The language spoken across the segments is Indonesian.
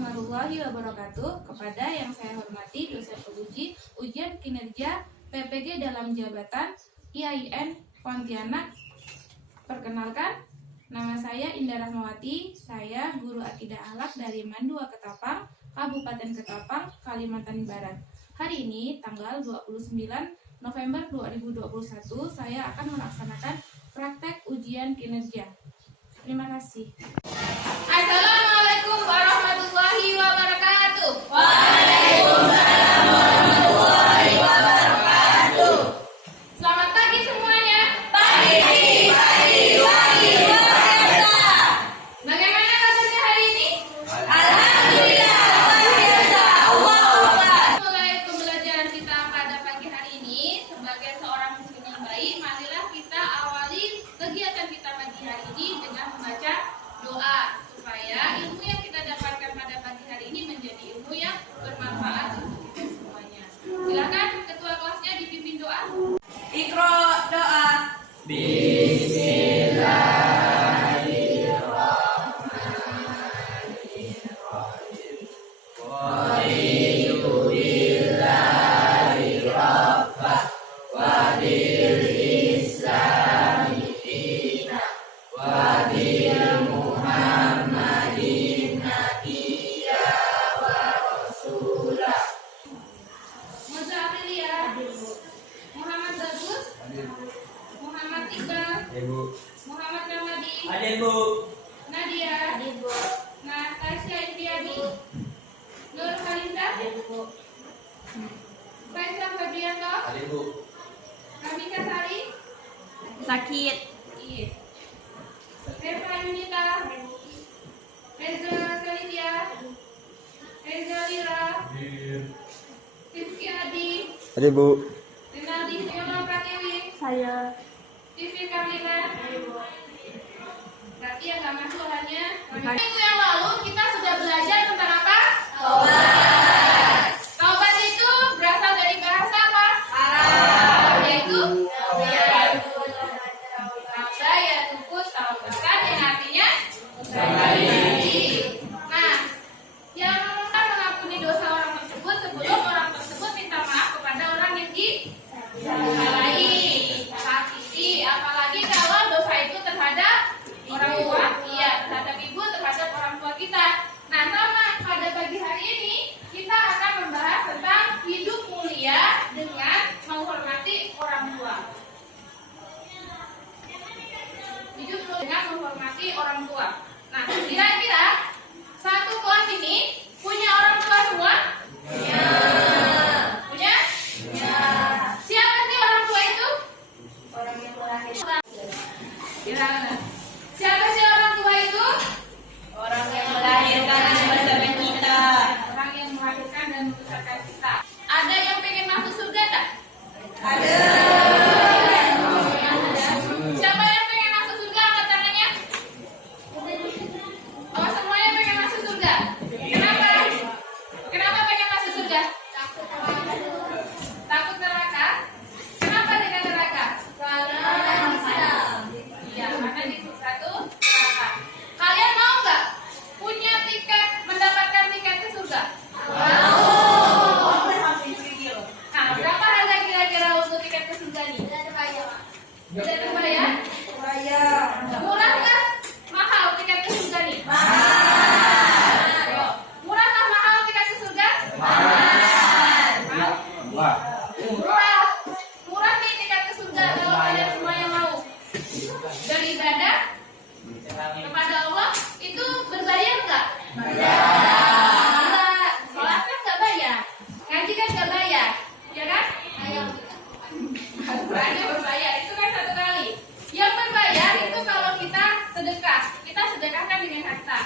warahmatullahi wabarakatuh. Kepada yang saya hormati dosen penguji ujian kinerja PPG dalam jabatan IAIN Pontianak. Perkenalkan, nama saya Indah Rahmawati. Saya guru akidah akhlak dari Mandua Ketapang, Kabupaten Ketapang, Kalimantan Barat. Hari ini tanggal 29 November 2021 saya akan melaksanakan praktek ujian kinerja. Terima kasih. Assalamualaikum warahmatullahi wabarakatuh. Waalaikumsalam warahmatullahi wabarakatuh. Selamat pagi semuanya. Pagi luar biasa. Bagaimana kabarnya hari ini? Alhamdulillah luar biasa. Allahu Akbar. Mulai pembelajaran kita pada pagi hari ini, sebagai seorang muslim yang baik, marilah kita awali kegiatan kita pagi hari ini dengan membaca doa supaya ilmu yang kita dapatkan pada pagi hari ini menjadi ilmu yang bermanfaat untuk kita semuanya. Silakan ketua kelasnya dipimpin doa. Iqra doa. Moza Aprilia, Muhammad Bagus, Muhammad Iqbal, Muhammad Ramadi, Nadia, Natasha Indiani, Nur Halinda, Faisal Fabrianto, Ramika Sari, Sakit. Reva Yunita, Reza Salidia, Reza Lira, Rizky Adi, Rinaldi Yono Pratiwi, Saya. Vivi Kamila. Berarti yang nggak masuk hanya minggu yang lalu kita sudah belajar tentang apa? Taubat. Taubat itu berasal dari bahasa apa? Arab. Yaitu tauba ya tukus taubatan yang artinya kembali. Nah, yang mengampuni dosa orang tersebut sebelum orang tersebut minta maaf kepada orang yang disalahi. Sakiti, apalagi kalau dosa itu terhadap orang tua, iya, terhadap ibu, terhadap orang tua kita. Nah, sama pada pagi hari ini kita akan membahas tentang hidup mulia dengan menghormati orang tua. Hidup mulia dengan menghormati orang tua. Nah, kira-kira satu kelas ini punya orang tua semua? Punya? Siapa sih orang tua itu? Orang yang melahirkan. Kira-kira. Siapa sih orang tua itu? Orang yang melahirkan dan membesarkan kita. Orang yang melahirkan dan membesarkan kita. Ada yang pengen masuk surga tak? Ada. Siapa yang pengen masuk surga? Angkat tangannya. Oh, semuanya pengen masuk surga. Kenapa? Kenapa pengen masuk surga? Takut neraka. Kenapa dengan neraka? Iya, karena di surga itu neraka. Kalian mau nggak punya tiket, mendapatkan tiket ke surga? Nah, berapa harga kira-kira untuk tiket ke surga nih? Tidak terbayar? Murah nggak? Mahal tiket ke surga nih? Ayo. Murah nggak mahal tiket ke surga? Mahal. Murah. Murah nih tiket ke surga kalau kalian semuanya mau. Beribadah kepada Allah itu berbayar nggak? Enggak. Sholat kan nggak bayar. Ngaji kan nggak bayar. Ya kan? Hanya berbayar itu kan satu kali. Yang berbayar itu kalau kita sedekah. Kita sedekahkan dengan harta.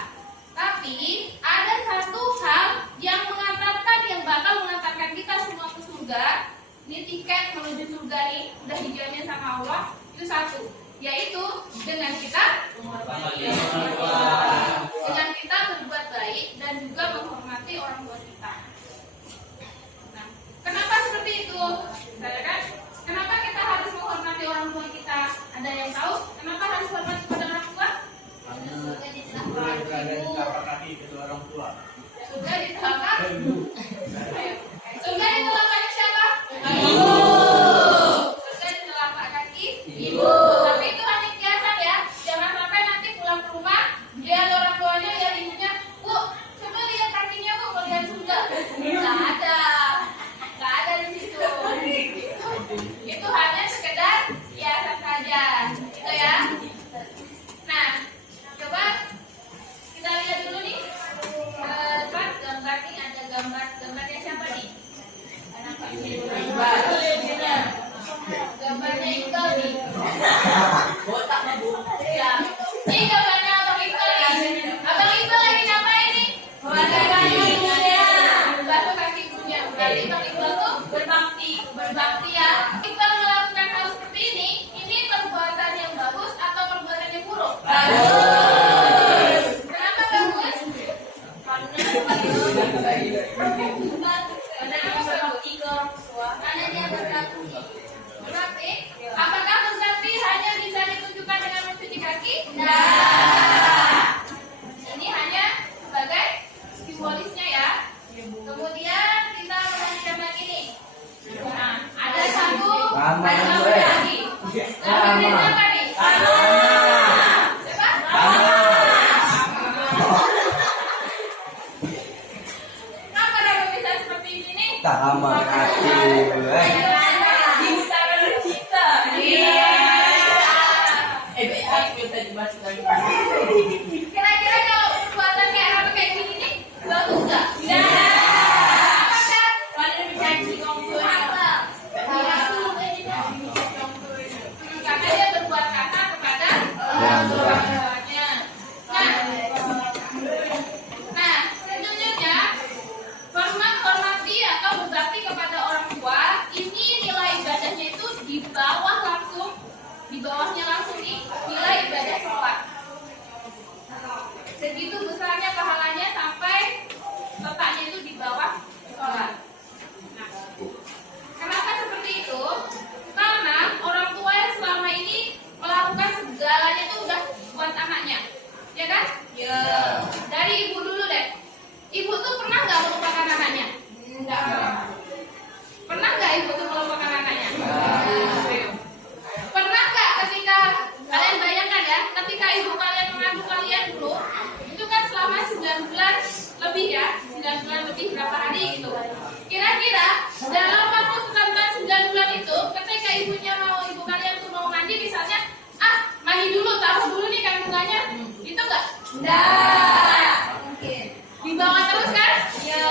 Tapi ada satu hal yang mengantarkan, yang bakal mengantarkan kita semua ke surga. Ini tiket menuju surga nih, udah dijamin sama Allah. Itu satu, yaitu dengan kita berbuat baik dan juga menghormati orang tua kita. Nah, kenapa seperti itu? Saya kan, kenapa kita harus menghormati orang tua kita? Ada yang tahu kenapa harus hormat kepada orang tua? Karena Ada yang berbakti ke orang tua. Berbakti? Apakah berbakti hanya bisa ditunjukkan dengan mencuci kaki? Ini hanya sebagai simbolisnya ya. Kemudian kita perhatikan lagi nih. Nah, ada satu lagi. Namanya siapa nih? Siapa? Kenapa Rama bisa seperti ini nih? Sama hati. Kira-kira kalau buatan kayak Rama kayak gini nih, bagus nggak? Karena dia berbuat kasar kepada orang tuanya. Nah, selanjutnya hormati atau berbakti kepada orang tua ini nilai ibadahnya itu di bawahnya langsung nih nilai ibadah sholat. Segitu besarnya pahalanya sampai letaknya itu di bawah sholat. Nah, kenapa seperti itu? Karena orang tua yang selama ini melakukan segalanya itu udah buat anaknya, ya kan? Ya. Dari ibu dulu deh. Ibu tuh pernah nggak melupakan anaknya? Enggak. Pernah nggak ibu tuh melupakan anaknya? Pernah nggak ketika kalian bayangkan ya, ketika ibu kalian mengandung kalian dulu, itu kan selama 9 bulan lebih ya, 9 bulan lebih berapa hari gitu. Kira-kira dalam waktu selama 9 bulan itu, ketika ibunya mau ibu kalian tuh mau mandi misalnya, mandi dulu, taruh dulu nih kandungannya, itu nggak? Enggak. Mungkin. Dibawa terus kan? Ya.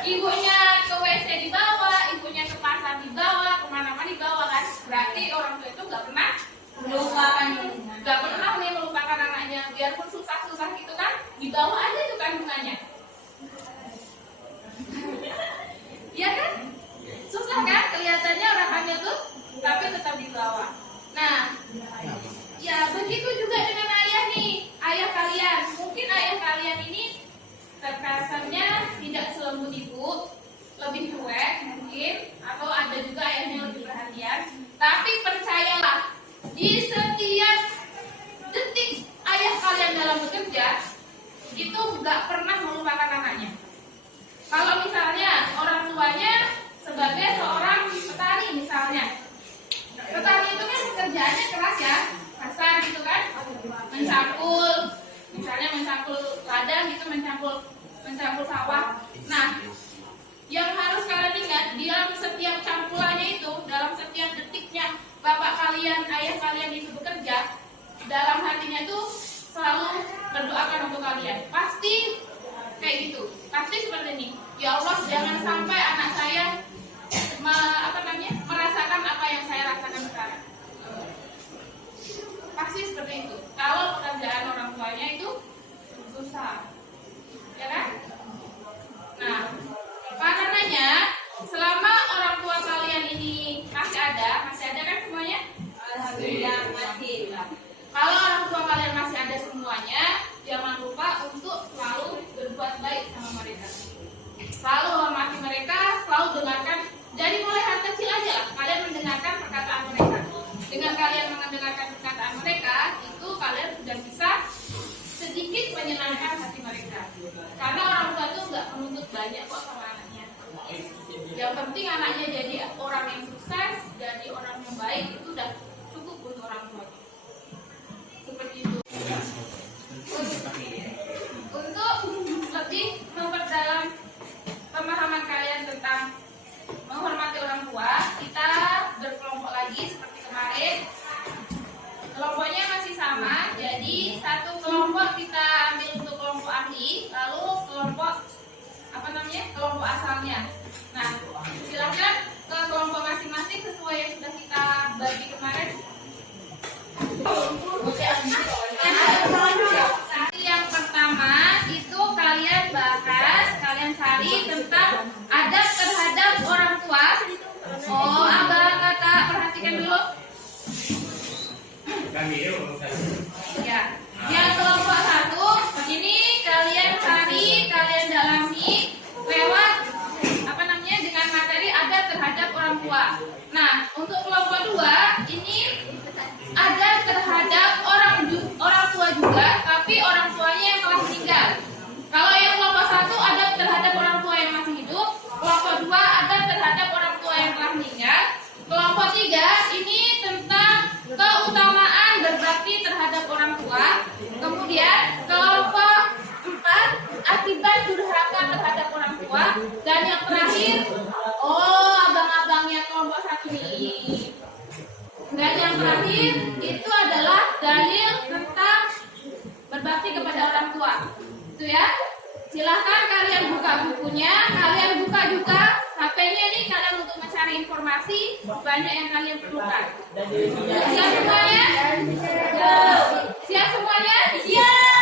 Ibunya ke WC dibawa, ibunya ke pasar dibawa, kemana-mana dibawa kan? Berarti orang tua itu nggak pernah Melupakan. nih melupakan anaknya, biarpun susah-susah gitu kan, dibawa aja tuh kandungannya. Iya kan? Susah kan? Kelihatannya orang hamil tuh, tapi tetap dibawa. Nah, ya begitu juga dengan ayah nih, ayah kalian. Mungkin ayah kalian ini terkesannya tidak selembut ibu, lebih cuek mungkin, atau ada juga ayahnya yang lebih perhatian. Tapi percayalah, di setiap detik ayah kalian dalam bekerja itu nggak pernah melupakan anaknya. Kalau misalnya orang tuanya sebagai seorang petani misalnya, petani itu kan pekerjaannya keras ya, kasar gitu kan, mencangkul ladang gitu, mencangkul sawah. Nah, yang harus kalian ingat, di dalam setiap cangkulannya itu, dalam setiap detiknya bapak kalian, ayah kalian itu bekerja, dalam hatinya itu selalu berdoakan untuk kalian. Pasti kayak gitu, pasti seperti ini. Ya Allah, jangan sampai anak saya merasakan apa yang saya rasakan sekarang. Pasti seperti itu. Kalau pekerjaan orang tuanya itu susah, ya kan? Nah, karenanya selama orang tua kalian ini masih ada kan semuanya? Alhamdulillah masih. Kalau orang tua kalian masih ada semuanya, jangan lupa untuk selalu berbuat baik sama mereka. Selalu hormati mereka, selalu dengarkan. Dari mulai hal kecil aja lah, kalian mendengarkan perkataan mereka. Dengan kalian mendengarkan perkataan mereka, itu kalian sudah bisa sedikit menyenangkan hati mereka. Karena orang tua itu nggak menuntut banyak kok sama anaknya. Yang penting anaknya jadi orang yang sukses, jadi orang yang baik, itu udah cukup untuk orang tua. Seperti itu. Untuk lebih memperdalam pemahaman kalian tentang menghormati orang tua, kita berkelompok lagi seperti kemarin. Kelompoknya masih sama, jadi satu kelompok kita ambil untuk kelompok ahli, lalu kelompok kelompok asalnya. Nah, silakan ke kelompok masing-masing sesuai yang sudah kita bagi kemarin. Yang pertama itu kalian bahas, kalian cari tentang adab terhadap orang tua. Oh, abang, kakak, perhatikan dulu. Ya, yang kelompok 1 ini kalian cari, kalian dalami lewat Kelompok 3 ini tentang keutamaan berbakti terhadap orang tua. Kemudian kelompok 4 akibat durhaka terhadap orang tua. Dan yang terakhir, abang-abangnya kelompok 1 ini. Dan yang terakhir itu adalah dalil tentang berbakti kepada orang tua. Itu ya. Silahkan kalian buka bukunya, kalian buka juga HP-nya ini kalian untuk mencari informasi banyak yang kalian perlukan. Siap semuanya? Siap semuanya? Siap.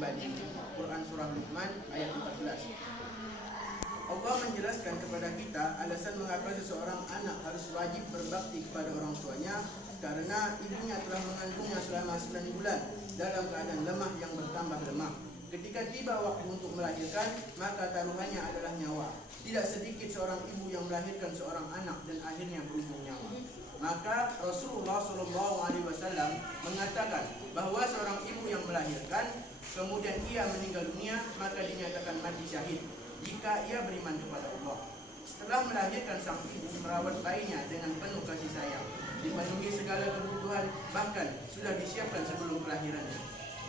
kembali. Quran Surah Luqman ayat 14. Allah menjelaskan kepada kita alasan mengapa seseorang anak harus wajib berbakti kepada orang tuanya, karena ibunya telah mengandungnya selama 9 bulan dalam keadaan lemah yang bertambah lemah. Ketika tiba waktu untuk melahirkan, maka taruhannya adalah nyawa. Tidak sedikit seorang ibu yang melahirkan seorang anak dan akhirnya berujung nyawa. Maka Rasulullah SAW mengatakan bahwa seorang ibu yang melahirkan kemudian ia meninggal dunia, maka dinyatakan mati syahid jika ia beriman kepada Allah. Setelah melahirkan, sang ibu merawat bayinya dengan penuh kasih sayang, dipenuhi segala kebutuhan, bahkan sudah disiapkan sebelum kelahirannya.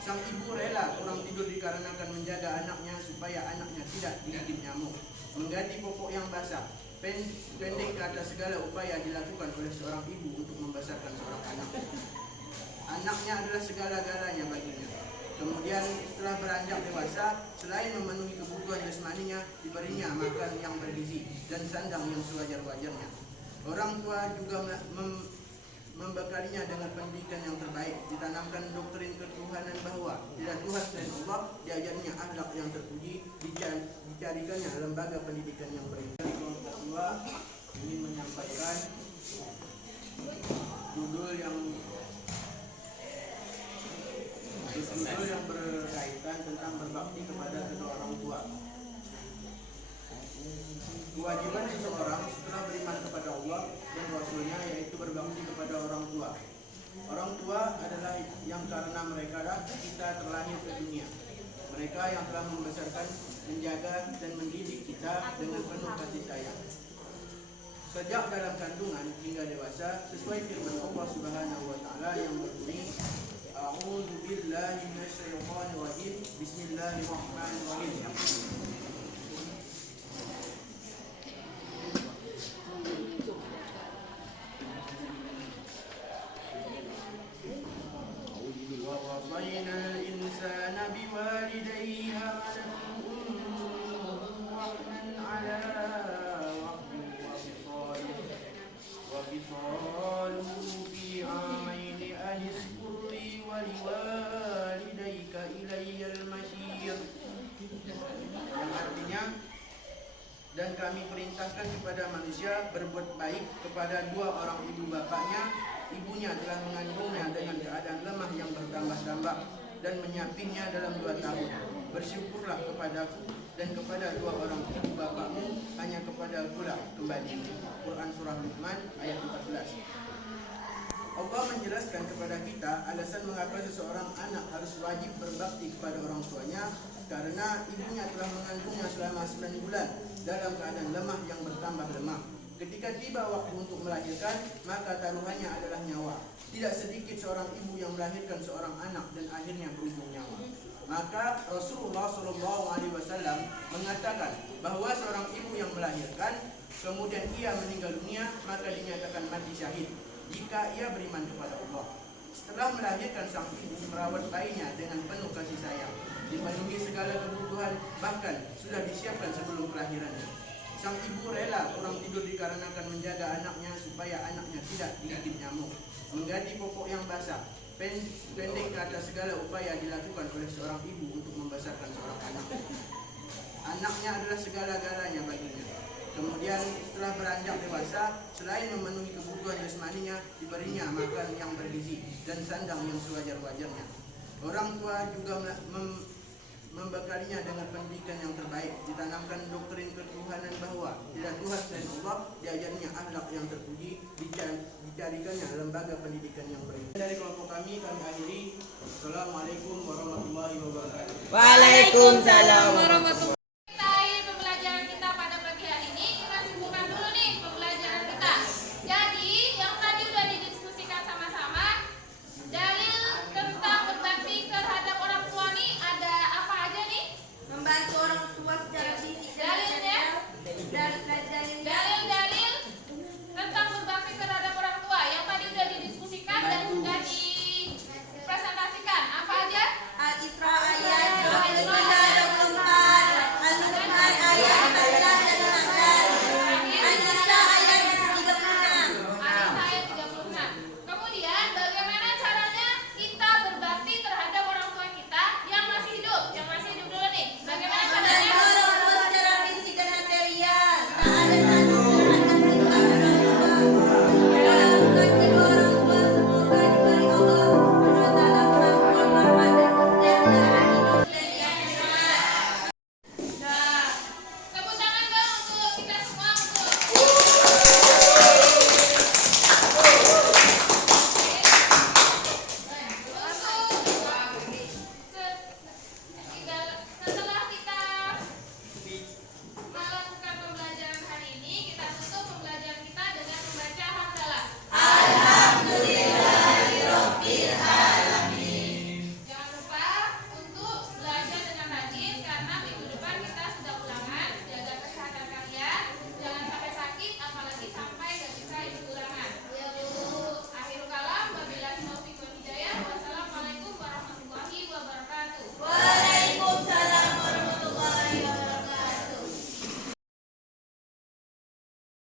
Sang ibu rela kurang tidur dikarenakan menjaga anaknya supaya anaknya tidak digigit nyamuk, mengganti popok yang basah. Pendek kata segala upaya dilakukan oleh seorang ibu untuk membesarkan seorang anak. Anaknya adalah segala-galanya baginya. Kemudian setelah beranjak dewasa, selain memenuhi kebutuhan jasmaninya, diberinya makan yang bergizi dan sandang yang sewajar-wajarnya. Orang tua juga membekalinya dengan pendidikan yang terbaik, ditanamkan doktrin ketuhanan bahwa tidak Tuhan selain Allah, diajarnya akhlak yang terpuji, dicarikannya lembaga pendidikan yang beriman. Kelompok dua ingin menyampaikan judul yang berkaitan tentang berbakti kepada kedua orang tua. Kewajiban seseorang setelah beriman kepada Allah dan Rasulnya yaitu berbakti kepada orang tua. Orang tua adalah yang karena mereka lah kita terlahir ke dunia. Mereka yang telah membesarkan, menjaga dan mendidik kita dengan penuh kasih sayang. Sejak dalam kandungan hingga dewasa, sesuai firman Allah Subhanahu wa taala yang berbunyi, A'udzu billahi minasyaitonir rajim. Bismillahirrahmanirrahim. وَوَصَّيْنَا الْإِنسَانَ بِوَالِدَيْهِ حَمَلَتْهُ أُمُّهُ وَهْنًا عَلَى وَهْنٍ وَفِصَالُهُ فِي عَامَيْنِ أَنِ اشْكُرْ لِي وَلِوَالِدَيْكَ إِلَيَّ الْمَصِيرُ. Yang artinya, dan kami perintahkan kepada manusia berbuat baik kepada dua orang ibu bapaknya. Ibunya telah mengandungnya dengan keadaan lemah yang bertambah-tambah dan menyampingnya dalam 2 tahun. Bersyukurlah kepadaku dan kepada dua orang ibu bapakmu, hanya kepada Akulah kembali. Quran Surah Luqman ayat 14. Allah menjelaskan kepada kita alasan mengapa seseorang anak harus wajib berbakti kepada orang tuanya, karena ibunya telah mengandungnya selama 9 bulan dalam keadaan lemah yang bertambah lemah. Ketika tiba waktu untuk melahirkan, maka taruhannya adalah nyawa. Tidak sedikit seorang ibu yang melahirkan seorang anak dan akhirnya berujung nyawa. Maka Rasulullah SAW mengatakan bahwa seorang ibu yang melahirkan kemudian ia meninggal dunia, maka dinyatakan mati syahid jika ia beriman kepada Allah. Setelah melahirkan, sang ibu merawat bayinya dengan penuh kasih sayang, dipenuhi segala kebutuhan, bahkan sudah disiapkan sebelum kelahirannya. Sang ibu rela kurang tidur dikarenakan menjaga anaknya supaya anaknya tidak digigit nyamuk, mengganti popok yang basah. Pendek kata segala upaya dilakukan oleh seorang ibu untuk membesarkan seorang anak. Anaknya adalah segala-galanya baginya. Kemudian setelah beranjak dewasa, selain memenuhi kebutuhan jasmaninya, diberinya makan yang bergizi dan sandang yang sewajar-wajarnya. Orang tua juga membekalinya dengan pendidikan yang terbaik, ditanamkan doktrin ketuhanan bahwa tidak Tuhan selain Allah, diajarnya akhlak yang terpuji, dicarikannya lembaga pendidikan yang beriman. Dari kelompok kami akhiri. Assalamualaikum warahmatullahi wabarakatuh. Waalaikumsalam warahmatullahi. Pembelajaran kita pada pagi hari ini, kita simpulkan dulu nih pembelajaran kita. Jadi yang tadi udah didiskusikan sama-sama, dalil tentang berbakti terhadap orang tua nih ada apa aja nih? Membantu orang tua secara